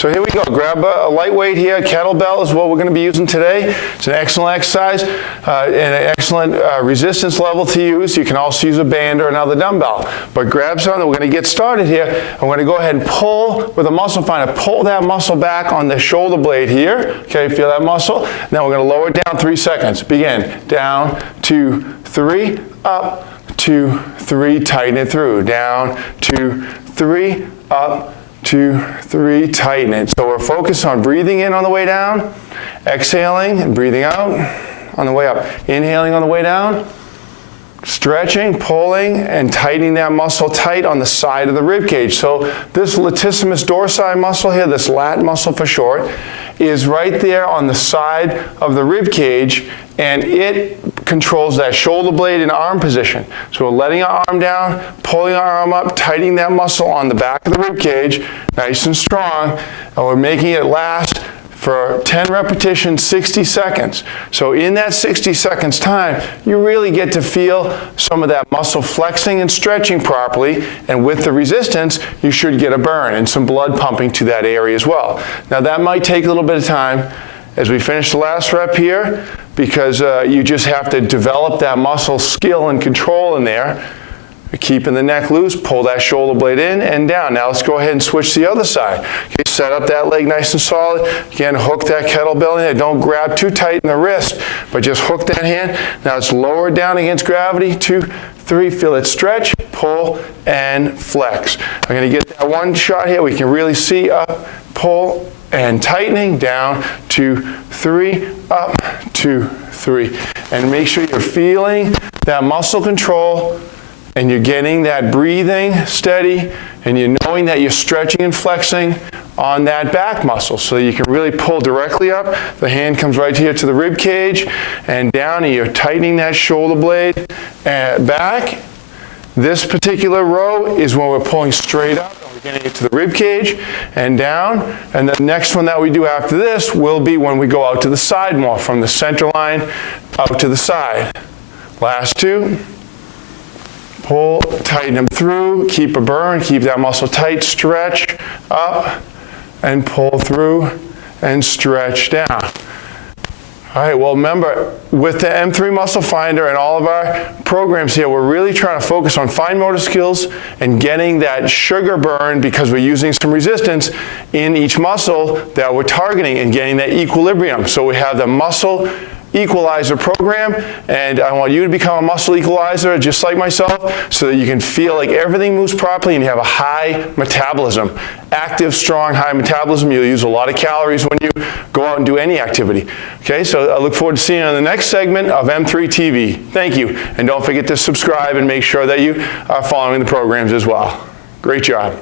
So here we go. Grab a lightweight here. Kettlebell is what we're going to be using today. It's an excellent exercise and an excellent resistance level to use. You can also use a band or another dumbbell. But grab something. We're going to get started here. I'm going to go ahead and pull with a muscle finder. Pull that muscle back on the shoulder blade here. Okay, feel that muscle? Now we're going to lower it down 3 seconds. Begin. Down, 2, 3, up, 2, 3, tighten it through. Down, 2, 3, up, 2, 3, tighten it. So we're focused on breathing in on the way down, exhaling and breathing out on the way up. Inhaling on the way down, stretching, pulling, and tightening that muscle tight on the side of the rib cage. So this latissimus dorsi muscle here, this lat muscle for short, is right there on the side of the rib cage, and it controls that shoulder blade and arm position. So we're letting our arm down, pulling our arm up, tightening that muscle on the back of the rib cage, nice and strong, and we're making it last for 10 repetitions, 60 seconds. So in that 60 seconds time, you really get to feel some of that muscle flexing and stretching properly, and with the resistance, you should get a burn and some blood pumping to that area as well. Now that might take a little bit of time as we finish the last rep here, because you just have to develop that muscle skill and control in there. Keeping the neck loose, pull that shoulder blade in and down. Now let's go ahead and switch to the other side. Okay, set up that leg nice and solid. Again, hook that kettlebell in there. Don't grab too tight in the wrist, but just hook that hand. Now it's lower down against gravity. 2, 3, feel it stretch, pull, and flex. I'm going to get that one shot here. We can really see up, pull, and tightening, down, 2, 3, up, 2, 3. And make sure you're feeling that muscle control, and you're getting that breathing steady, and you're knowing that you're stretching and flexing on that back muscle, so you can really pull directly up. The hand comes right here to the rib cage and down, and you're tightening that shoulder blade back. This particular row is when we're pulling straight up, and we're getting it to the rib cage and down. And the next one that we do after this will be when we go out to the side more, from the center line out to the side. Last 2. Pull, tighten them through, keep a burn, keep that muscle tight, stretch up, and pull through, and stretch down. All right, well remember, with the M3 Muscle Finder and all of our programs here, we're really trying to focus on fine motor skills and getting that sugar burn, because we're using some resistance in each muscle that we're targeting, and getting that equilibrium. So we have the muscle equalizer program, and I want you to become a muscle equalizer just like myself, so that you can feel like everything moves properly and you have a high metabolism. Active, strong, high metabolism. You'll use a lot of calories when you go out and do any activity. Okay, so I look forward to seeing you on the next segment of M3 TV. Thank you, and don't forget to subscribe and make sure that you are following the programs as well. Great job.